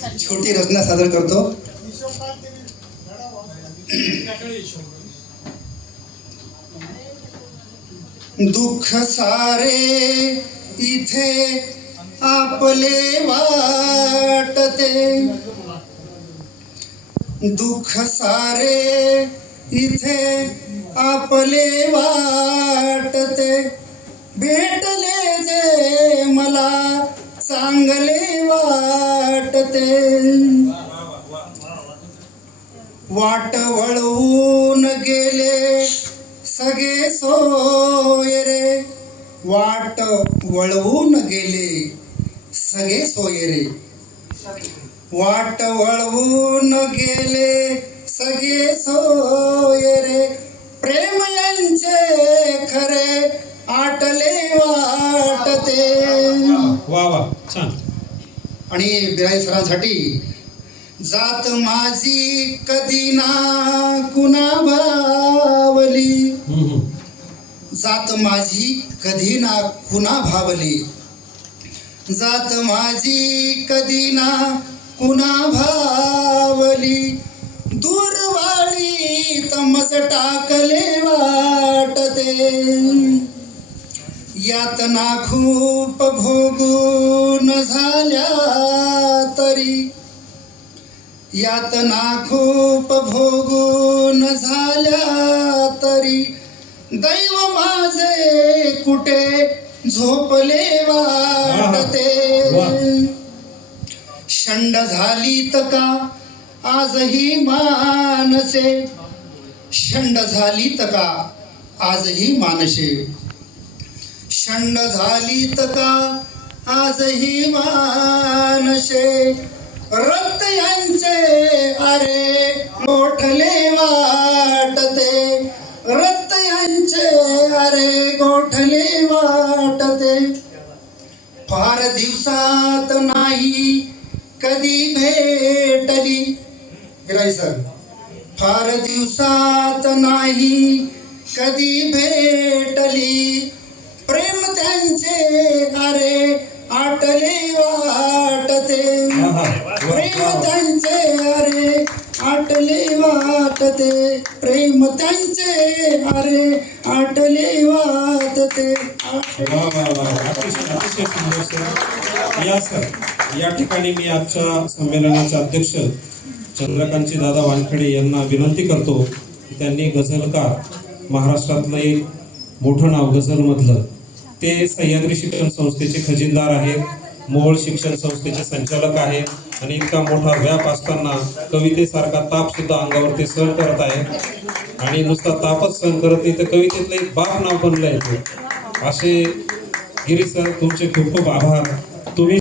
छोटी रचना सादर करतो. दुःख सारे इथे आपले वाटते. दुःख सारे इथे आपले वाटते. भेटले जे मला चांगले वाटते. वाट वळवून गेले सगळे सोय रे. वाट वळवून गेले सगळे सोय रे. वाट वळवून गेले सगळे सोय रे. प्रेम यांचे खरे आटले वाटते. वा वा. आणि बिराई सरांसाठी जात माझी कधी ना कुणा भावली. जात माझी कधी ना कुणा भावली जात माझी कधी ना कुणा भावली दूरवाळी तमज टाकले वाटते. यातना खूप भोगून झाल्या तरी. यातना खूप भोगून झाल्या तरी. दैव माझे कुठे झोपले वाटते. शंड झाली का? आजही मानसे. शंड झाली का? आजही मानसे. शंड झाली का आजही मानशे रक्त यांचे अरे गोठले वाटते. रक्त यांचे अरे गोठले वाटते. फार दिवसात नाही कधी भेटली. गिराई सर फार दिवसात नाही कधी भेटली. प्रेम त्यांचे अरे आटले वाटते. प्रेम त्यांचे अरे आटले वाटते. प्रेम त्यांचे अरे आटले वाटते. या सर. या ठिकाणी मी आजच्या संमेलनाचे अध्यक्ष चंद्रकांतजी दादा वानखेडे यांना विनंती करतो त्यांनी गझलकार महाराष्ट्रातलं एक मोठं नाव गझलमधलं ते सह्याद्री शिक्षण संस्थेचे खजिनदार आहेत. मोहोळ शिक्षण संस्थेचे संचालक आहेत. आणि इतका मोठा व्याप असताना कवितेसारखा ताप सुद्धा अंगावर ते सहन करत आहेत. आणि नुसता तापच सहन करत नाही तर कवितेतलं एक बाप नाव बनलं आहे असे गिरी सर तुमचे खूप खूप आभार. तुम्ही